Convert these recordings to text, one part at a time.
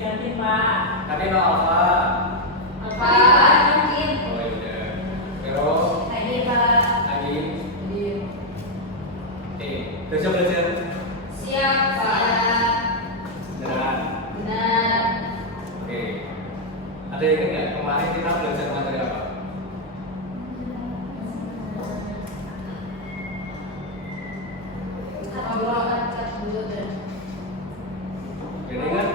Kantin Pak. Kantin Alfa. Alfa. Kantin. Oh iya. Vero. Hadir Pak. Hadir. Hadir. Udah siap belajar? Siap Pak. Beneran? Benar. Oke. Ada yang ingat nggak kemarin kita belajar materi apa? Jadi kan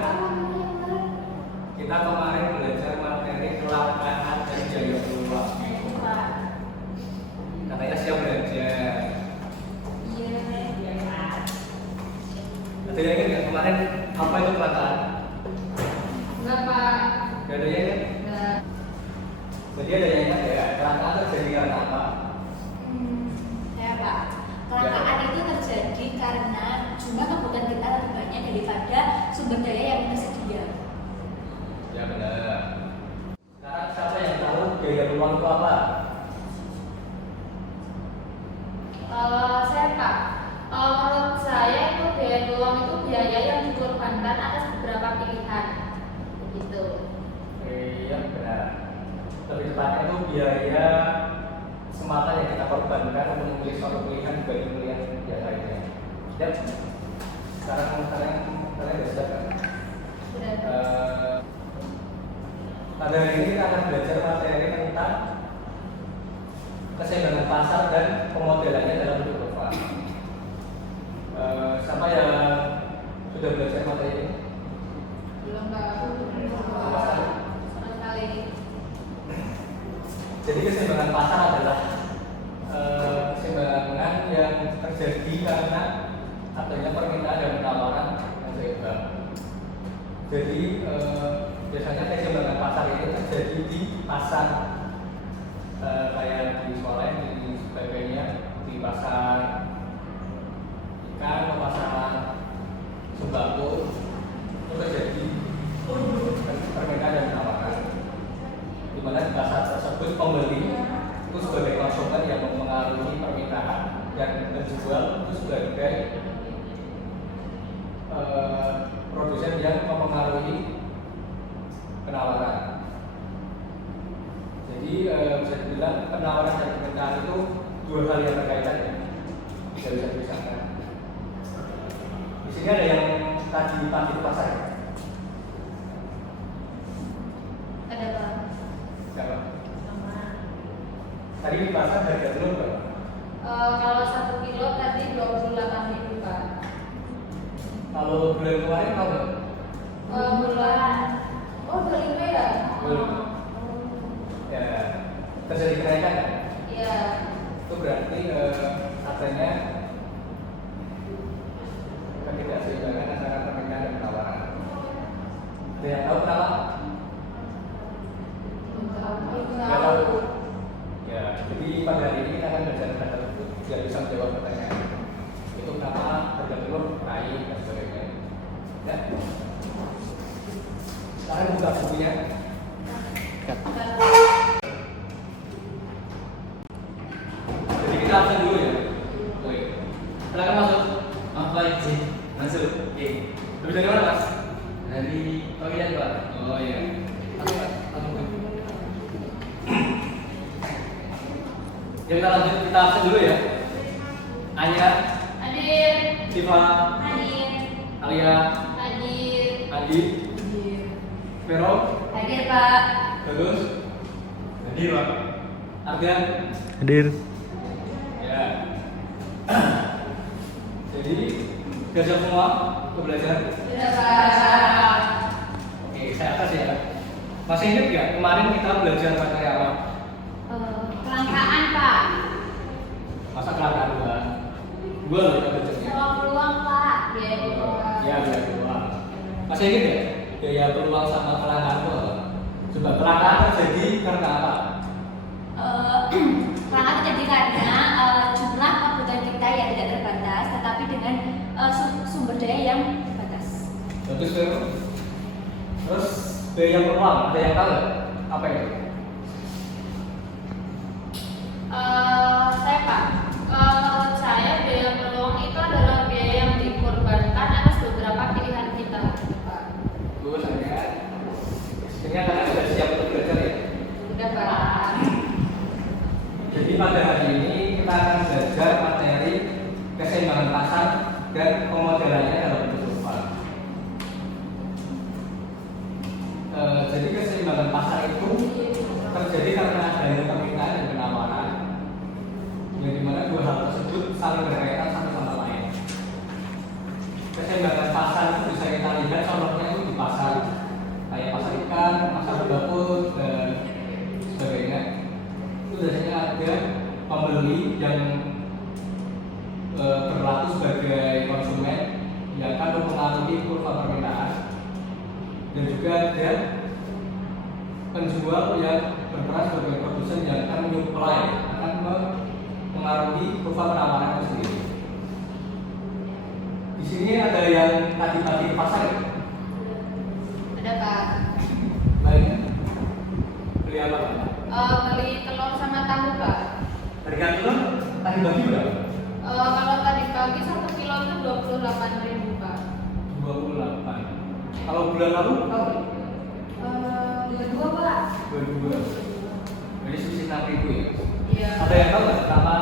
kita kemarin belajar materi kelangkaan dan biaya peluang. Katanya siap belajar. Ada yang ingat nggak kemarin apa itu kelangkaan? Enggak Pak. Gak ada yang ingat? Enggak. Jadi ada yang ingat ya, kelangkaan terjadi karena apa? Ya Pak. Kelangkaan itu terjadi karena jumlah kebutuhan kita lebih banyak daripada sumber daya yang tersedia. Ya benar. Sekarang siapa yang tahu biaya peluang itu apa? Saya Pak. Menurut saya itu biaya peluang itu biaya yang dikorbankan atas beberapa pilihan. Begitu. Iya benar. Lebih tepatnya itu biaya semata yang kita korbankan untuk memilih suatu pilihan dibanding pilihan yang lainnya. Dan sekarang kalian sudah kan? Sudah. Pada hari ini kita akan belajar materi tentang keseimbangan pasar dan pemodelannya dalam bentuk kurva. Siapa yang sudah belajar materi ini? Belum Pak. Sama sekali. Jadi keseimbangan pasar adalah keseimbangan yang terjadi karena adanya permintaan dan penawaran yang seimbang. Jadi biasanya keseimbangan pasar ini terjadi di pasar kayak di Soleh, di sebagainya, di pasar ikan, atau pasar sembako itu terjadi permintaan dan penawaran. Di mana di pasar tersebut pembeli itu sebagai konsumen yang mempengaruhi permintaan dan penjual itu sebagai produsen yang mempengaruhi penawaran. Jadi bisa dibilang penawaran dan permintaan itu dua hal yang berkaitan ya, tidak bisa dipisahkan. Di sini ada yang tadi pagi di pasar ya? Ada Pak. Siapa? Sama. Tadi di pasar harga telur berapa? Kalau 1 kilo tadi 28.000 Pak. Kalau bulan kemarin tahu nggak? Bulan. Oh 25 ya? Belum. Ya, terjadi kenaikan kan? Iya. Itu berarti katanya ketidakseimbangan antara permintaan dan penawaran. Ada yang tahu kenapa? Nggak tahu. Ya, jadi pada hari ini kita akan belajar tentang tersebut biar bisa menjawab pertanyaan. Itu kenapa harga telur naik dan sebagainya. Ya. Sekarang buka bukunya. Jadi kita absen dulu ya. Oke. Silakan masuk. Baik sih, masuk. Oke. Lebih dari mana mas? Dari pemilihan Pak. Oh iya. Masuk mas. Masuk. Ya kita lanjut, kita absen dulu ya. Anya, Hadir. Siva, Hadir. Alia, Hadir. Adi, Vero, Hadir Pak. Bagus, Hadir Pak. Argan. Hadir. Ya. Jadi sudah siap semua untuk belajar? Sudah Pak. Oke, saya atas ya. Masih ingat nggak kemarin kita belajar materi apa? Kelangkaan Pak. Masa kelangkaan dua? Dua loh kita belajarnya. Sama peluang Pak. Biaya peluang. Ya, biaya peluang. Masih ingat nggak biaya peluang sama kelangkaan itu apa? Coba kelangkaan terjadi karena apa? Kelangkaan terjadi karena jumlah kebutuhan kita yang tidak terbatas, tetapi dengan sumber daya yang terbatas. Bagus Vero. Terus biaya peluang, ada yang tahu nggak? Apa itu? Saya Pak, menurut saya biaya peluang itu adalah biaya yang dikorbankan atas beberapa pilihan kita Pak. Terus hanya Jadi keseimbangan pasar itu terjadi karena adanya permintaan dan penawaran, yang dimana dua hal tersebut saling berkaitan satu sama lain. Keseimbangan pasar itu bisa kita lihat contohnya itu di pasar kayak pasar ikan, pasar sembako dan sebagainya. Itu biasanya ada pembeli yang berlaku sebagai konsumen yang akan mempengaruhi kurva permintaan, dan juga ada penjual yang berperan sebagai produsen yang akan menyuplai, akan mempengaruhi kurva penawaran itu sendiri. Di sini ada yang tadi di pasar ya? Ada Pak. Baiknya beli apa Pak? Beli telur sama tahu Pak. Harga telur tadi bagi berapa? Kalau tadi pagi 1 kilo itu 28.000 Pak. 28. Kalau bulan lalu tahu? 22 Pak. 22. Jadi selisih 6.000 ya? Iya. Ada yang tahu nggak kenapa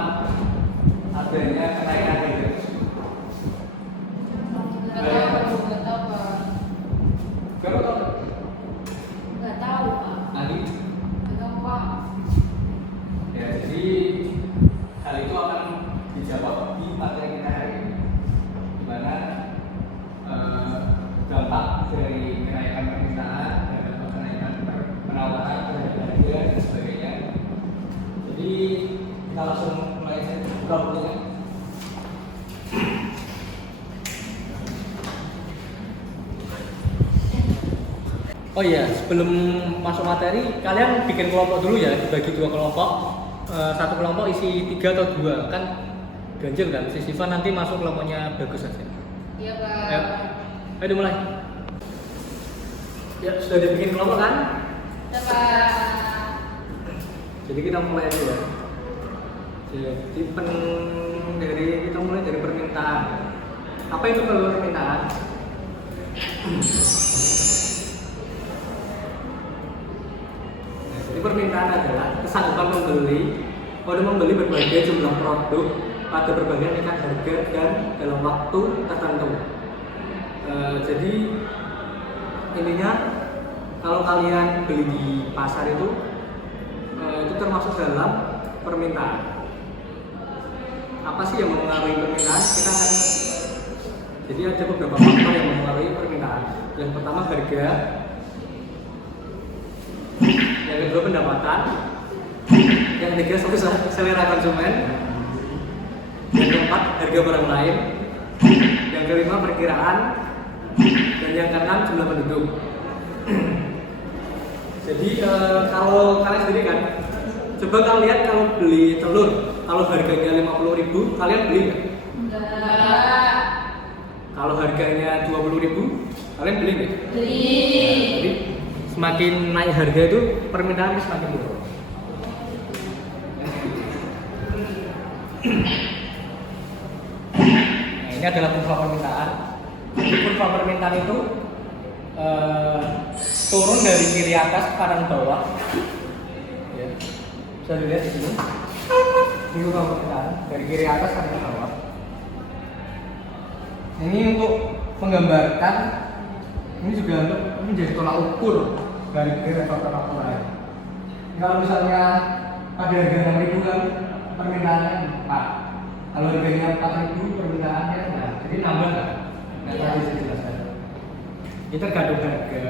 adanya kenaikan harga? Nggak tahu Pak. Berapa tahu? Nggak tahu Pak. Adi? Nggak tahu Pak. Ya, jadi hal itu akan dijawab di materi kita hari ini, di mana dampak dari kenaikan permintaan dan dampak kenaikan penawaran terhadap harga dan sebagainya. Jadi kita langsung mulai buka bukunya. Oh iya, sebelum masuk materi, kalian bikin kelompok dulu ya, dibagi 2 kelompok. Satu kelompok isi 3 atau 2, kan ganjil kan? Si Siva nanti masuk kelompoknya Bagus aja. Iya Pak. Ayo mulai. Ya, sudah dibikin kelompok kan? Udah Pak. Jadi kita mulai dulu ya. Jadi kita mulai dari permintaan. Apa itu permintaan? Jadi permintaan adalah kesanggupan membeli berbagai jumlah produk pada berbagai tingkat harga dan dalam waktu tertentu. Jadi intinya kalau kalian beli di pasar itu termasuk dalam permintaan. Apa sih yang mempengaruhi permintaan? Jadi ada beberapa faktor yang mempengaruhi permintaan. Yang pertama harga, yang kedua pendapatan, yang ketiga selera konsumen, yang keempat harga barang lain, yang kelima perkiraan, dan yang keenam jumlah penduduk. Jadi kalau kalian sendiri kan, coba kalian lihat kalau beli telur, kalau harganya 50.000, kalian beli nggak? Enggak. Kalau harganya 20.000, kalian beli nggak? Beli. Jadi semakin naik harga itu permintaan semakin turun. Nah, ini adalah kurva permintaan. Kurva permintaan itu turun dari kiri atas ke kanan bawah. Ya. Bisa dilihat di sini. Ini kurva permintaan dari kiri atas ke kanan bawah. Ini untuk menggambarkan, ini juga untuk menjadi tolak ukur dari faktor-faktor lain. Kalau misalnya pada harga 6.000 kan permintaannya 4. Kalau harganya 4.000 permintaannya nah, jadi nambah kan? Nah, tadi saya jelaskan. Ini tergantung harga.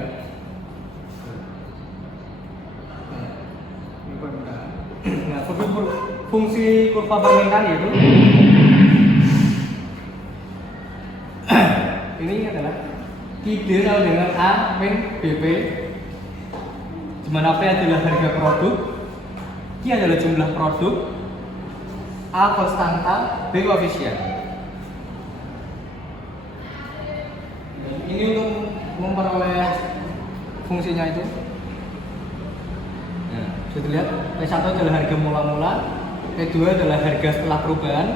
Ini permintaan. Nah, fungsi kurva permintaan itu ini adalah Q sama dengan A min BP, di mana P adalah harga produk, Q adalah jumlah produk, A konstanta, B koefisien. Ini untuk memperoleh fungsinya itu. Nah, bisa dilihat P1 adalah harga mula-mula, P2 adalah harga setelah perubahan,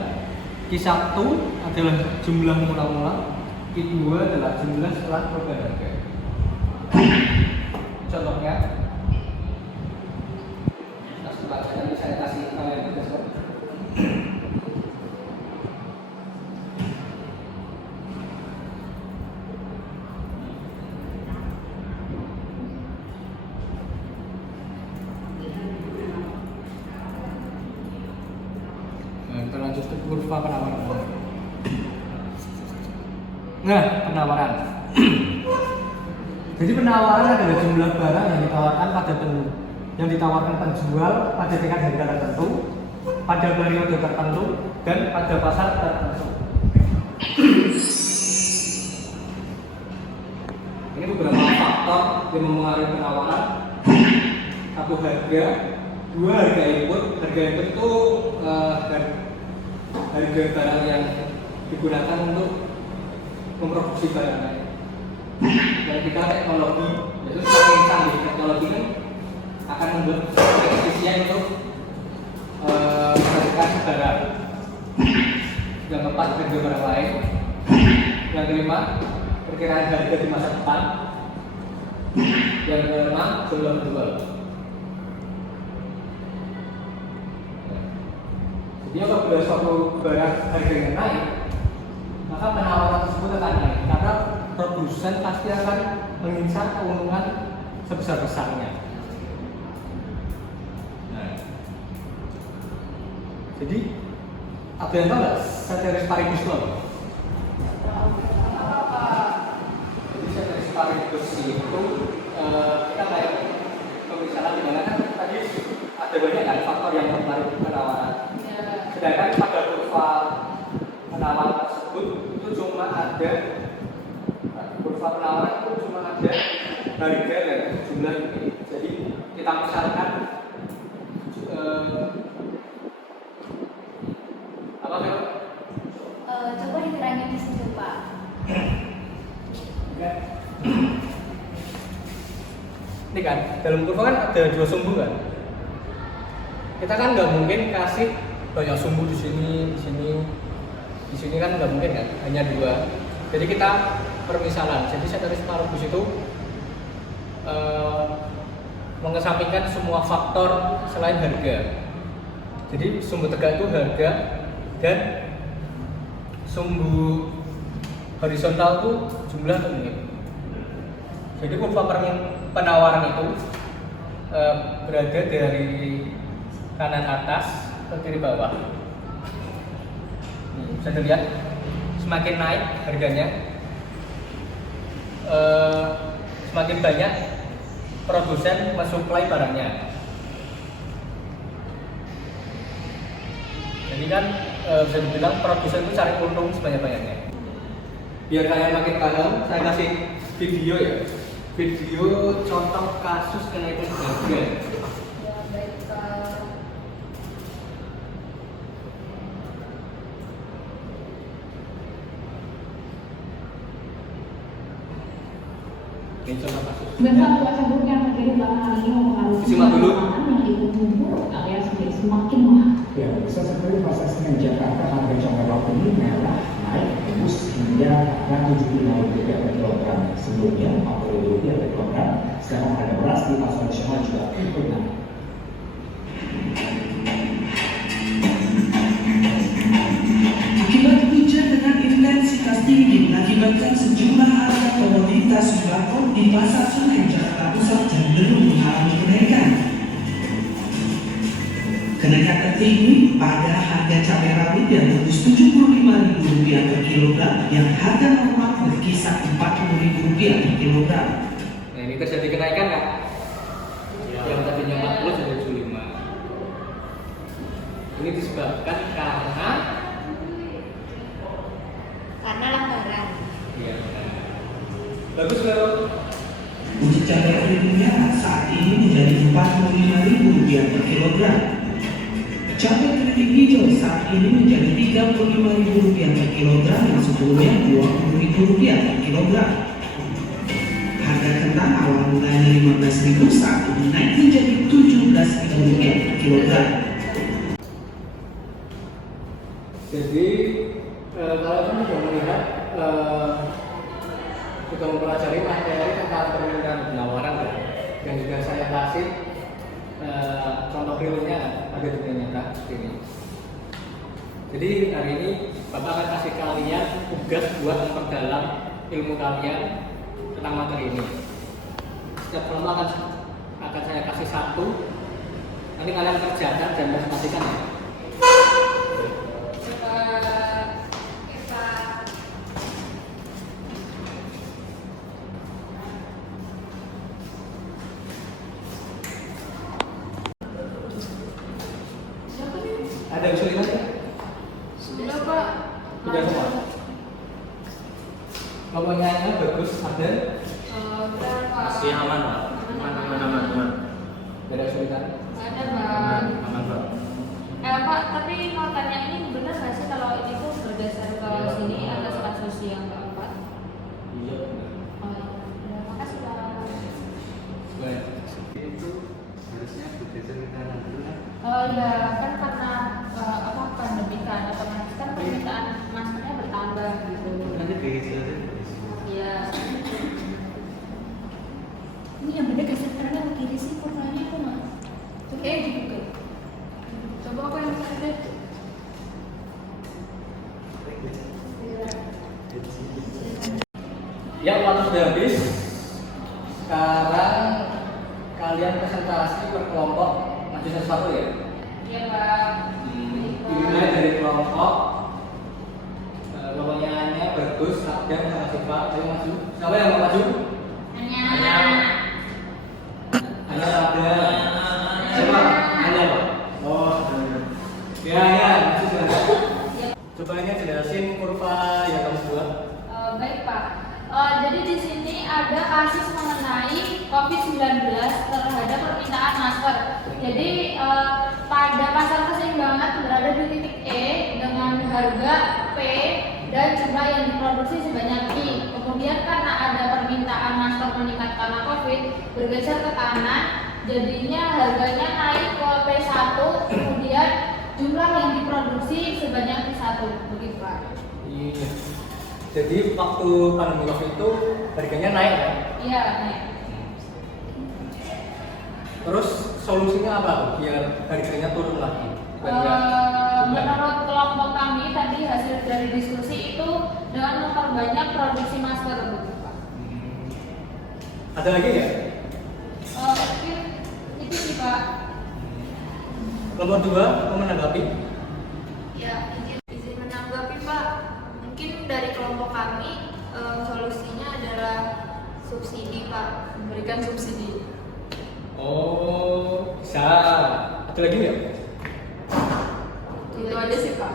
Q1 adalah jumlah mula-mula, Q2 adalah jumlah setelah perubahan harga. Contohnya, nanti saya kasih kalian tugas. kurva penawaran. Nah, penawaran. Jadi penawaran adalah jumlah barang yang ditawarkan penjual pada tingkat harga tertentu, pada periode tertentu, dan pada pasar tertentu. Ini beberapa faktor yang mempengaruhi penawaran. Satu, harga. Dua, harga input. Harga input itu harga barang yang digunakan untuk memproduksi barang. Dan kita teknologi, yaitu semakin canggih teknologi kan akan membuat efisien untuk menghasilkan barang. Yang keempat, harga barang lain. Yang kelima, perkiraan harga di masa depan. Yang keenam, jumlah penjual. Jadi apabila suatu barang harganya naik, maka penawaran tersebut akan naik karena produsen pasti akan mengincar keuntungan sebesar-besarnya. Nah, jadi ada yang tahu nggak ceteris paribus law? Jadi ceteris paribus itu kita kayak pemisalan di mana kan tadi ada banyak kan faktor yang mempengaruhi penawaran. Sedangkan pada kurva penawaran tersebut itu cuma ada kurva penawaran itu cuma ada harga dan jumlah ini. Jadi kita misalkan apa ya? Coba diterangin di situ Pak. Ini kan dalam kurva kan ada dua sumbu kan. Kita kan nggak mungkin kasih banyak sumbu di sini kan nggak mungkin kan, hanya dua. Jadi kita permisalan. Jadi ceteris paribus itu mengesampingkan semua faktor selain harga. Jadi sumbu tegak itu harga dan sumbu horizontal itu jumlah unit. Jadi kurva penawaran itu berada dari kanan atas ke kiri bawah. Bisa dilihat semakin naik harganya, semakin banyak produsen mensuplai barangnya. Jadi kan bisa dibilang produsen itu cari untung sebanyak-banyaknya. Biar kalian makin paham, saya kasih video ya. Video contoh kasus kenaikan harga. Ya baik Pak. Ini contoh kasus. Bentuk cuaca buruk yang terjadi belakangan ini mempengaruhi Simak dulu. perusahaan yang ikut memburuk alias menjadi semakin mahal. Ya, sesuai pasar Senen Jakarta harga cabai rawit ini merah naik tembus hingga Rp75 per kilogram. Sebelumnya Rp40 per kilogram. Sekarang harga beras di pasar nasional juga ikut naik. Akibat hujan dengan intensitas tinggi mengakibatkan sejumlah harga komoditas sembako di pasar Senen Jakarta Pusat cenderung mengalami kenaikan. Kenaikan tertinggi pada harga cabai rawit yang tembus Rp75.000 per kilogram, yang harga normal berkisar Rp40.000 per kilogram. Nah, ini terjadi kenaikan kan? Yang tadinya 40 jadi 75. Ini disebabkan karena Langgaran. ya, bagus kalau Untuk cabai rawit merah saat ini menjadi Rp45.000 per kilogram. Cabai keriting hijau saat ini menjadi Rp35.000 per kilogram yang sebelumnya Rp20.000 per kilogram. Harga kentang awal mulanya Rp15.000 saat ini naik menjadi Rp17.000 per kilogram. jadi kalau kamu sudah melihat sudah mempelajari materi tentang permintaan dan penawaran kan? Dan juga saya kasih contoh realnya ada di dunia nyata seperti ini. Jadi hari ini Bapak akan kasih kalian tugas buat memperdalam ilmu kalian tentang materi ini. Setiap kelompok akan saya kasih satu, nanti kalian kerjakan dan presentasikan ya. Ada kesulitan ya? Sudah Pak. Sudah semua. Ngomongnya bagus, ada. Udah Pak. Masih aman Pak. Aman. Tidak ada kesulitan. Ada Pak. Aman Pak. Pak, tapi mau tanya ini benar nggak sih kalau ini tuh berdasar ke sini atas kasus yang keempat? Iya. Oh iya, makasih Pak. Baik. Itu harusnya berdasar keterangan dulu kan? Oh iya, kan karena pandemi kan, otomatis kan permintaan maskernya bertambah gitu. Nanti dijelasin. Iya. Ini yang beda geser kanan atau kiri sih? Kurangnya aku nggak. Oke, dibuka. Coba aku yang bisa deh. Ya, waktu sudah habis. Sekarang kalian presentasi per kelompok maju satu-satu ya. Iya Pak. Dimulai dari kelompok. Kelompoknya bagus, Sabdan sama Siva. Ayo maju. Siapa yang mau maju? Hanya. Hanya Sabdan. Siapa? Hanya Pak. Oh, ya, maju silakan. Coba ini jelasin kurva yang kamu buat. Baik Pak. Jadi di sini ada kasus mengenai COVID-19 terhadap permintaan masker. Jadi pada pasar keseimbangan berada di titik E dengan harga P dan jumlah yang diproduksi sebanyak I. Kemudian karena ada permintaan masker meningkat karena COVID, bergeser ke kanan, jadinya harganya naik ke P1, kemudian jumlah yang diproduksi sebanyak P1. Begitu Pak. Iya. Jadi waktu pandemi COVID itu harganya naik kan? Iya, naik. Terus solusinya apa biar harganya turun lagi? Menurut kelompok kami tadi hasil dari diskusi itu dengan memperbanyak produksi masker, begitu Pak. Ada lagi ya? Mungkin itu sih Pak. Nomor 2, mau menanggapi? Ya, izin menanggapi Pak. Mungkin dari kelompok kami solusinya adalah subsidi Pak, memberikan subsidi. Oh, bisa. Ada lagi nggak? Itu aja sih Pak.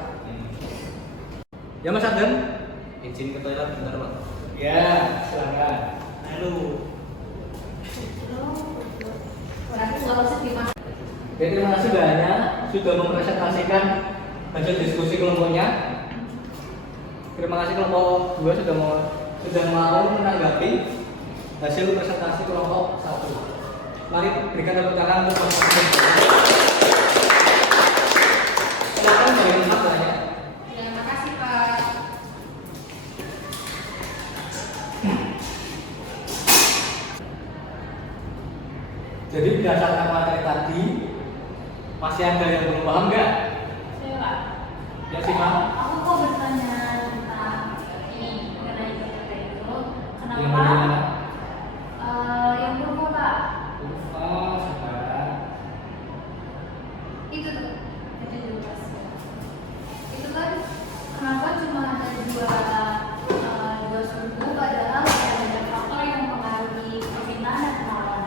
Ya Mas Adam? Izin ke toilet bentar Pak. Ya, silakan. Halo. Berarti solusi gimana? Oke, terima kasih banyak sudah mempresentasikan hasil diskusi kelompoknya. Terima kasih kelompok 2 sudah mau menanggapi hasil presentasi kelompok 1. Mari berikan tepuk tangan untuk kelompok 1. Silakan bagi masalahnya. Ya, makasih Pak. Jadi berdasarkan materi tadi, masih ada yang belum paham nggak? Saya Pak. Ya sih Pak. Aku mau bertanya tentang ini mengenai PPT itu. Yang Kenapa? mana? Yang berubah Pak. Oh, sekarang. Itu tuh. Jadi jelas. Itu kan kenapa cuma ada dua suku padahal ada faktor yang mempengaruhi permintaan dan penawaran.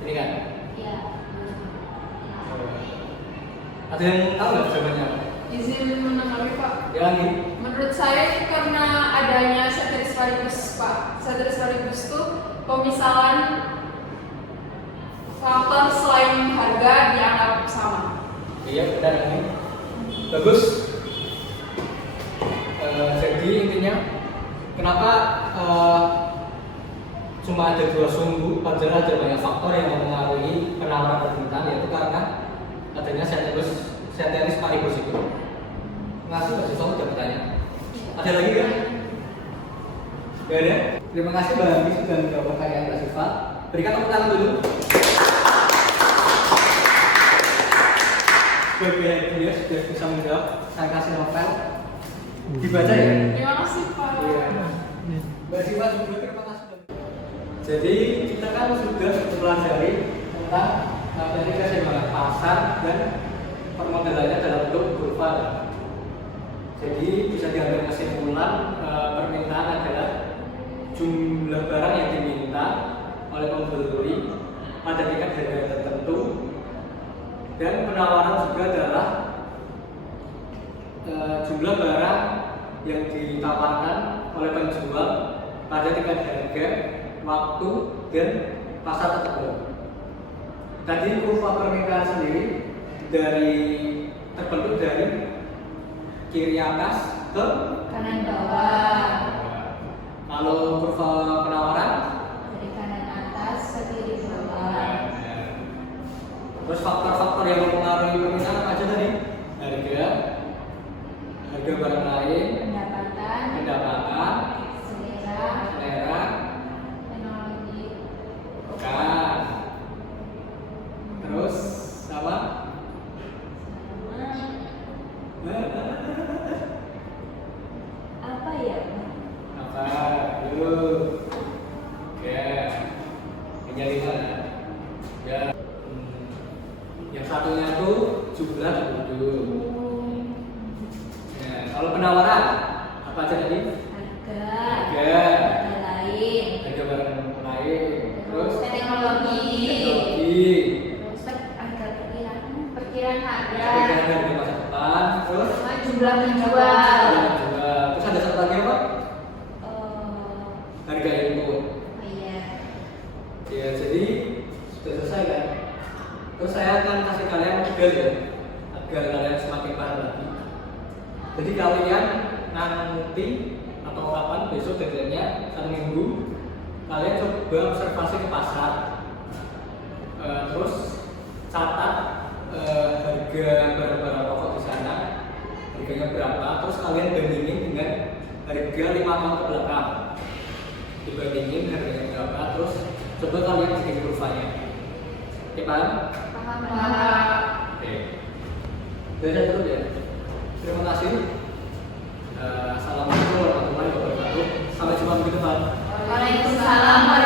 Ini kan? Iya. Ada yang tahu nggak jawabannya? Izin menanggapi Pak. Ya lagi. Menurut saya itu karena adanya ceteris paribus Pak. Ceteris paribus itu pemisahan faktor selain harga dianggap sama. Iya benar ini. Bagus. Jadi intinya kenapa cuma ada dua sumbu, padahal ada banyak faktor yang mempengaruhi penawaran permintaan, yaitu karena adanya ceteris paribus itu. Ngasih Pak Siswa udah bertanya. Ada lagi nggak? Gak ada. Terima kasih Mbak Ami sudah menjawab pertanyaan Mbak Siva. Berikan tepuk tangan dulu. Bagi dia sudah bisa menjawab. Saya kasih novel. Dibaca ya. Terima kasih Pak. Iya. Mbak Siva juga terima kasih. Jadi kita kan sudah mempelajari tentang tadi keseimbangan pasar dan permodalannya dalam bentuk kurva. Jadi bisa diambil kesimpulan permintaan adalah jumlah barang yang diminta oleh pembeli pada tingkat harga tertentu, dan penawaran juga adalah jumlah barang yang ditawarkan oleh penjual pada tingkat harga, waktu, dan pasar tertentu. Tadi kurva permintaan sendiri terbentuk dari kiri atas ke Kanan bawah. Kalau kurva penawaran Dari kanan atas ke kiri bawah. terus faktor-faktor yang mempengaruhi permintaan apa aja tadi? Harga barang lain, pendapatan, selera, Teknologi. kan. Terus apa? Apa ya? Apa? Yuk. Oke. Ini di sana. Ya. Yang satunya tuh jumlah penduduk. Nah, kalau penawaran apa aja tadi? Harga lain. harga barang lain. Terus Teknologi. teknologi. Terus perkiraan harga. Harga masa depan. Terus Sama jumlah penjual. Terus ada satu lagi apa? Oh Harga input. iya. Ya, jadi sudah selesai kan? Terus saya akan kasih kalian tugas ya, agar kalian semakin paham lagi. Jadi kalian nanti atau kapan besok deadline-nya 1 minggu, kalian coba observasi ke pasar, terus catat harga barang-barang pokok di sana, harganya berapa, terus kalian bandingin dengan harga 5 tahun ke belakang, dibandingin harganya berapa, terus coba kalian bikin kurvanya. Oke, paham? Paham. Oke. Belajar terus ya. Terima kasih. Assalamualaikum warahmatullahi wabarakatuh. Sampai jumpa minggu depan. Waalaikumsalam.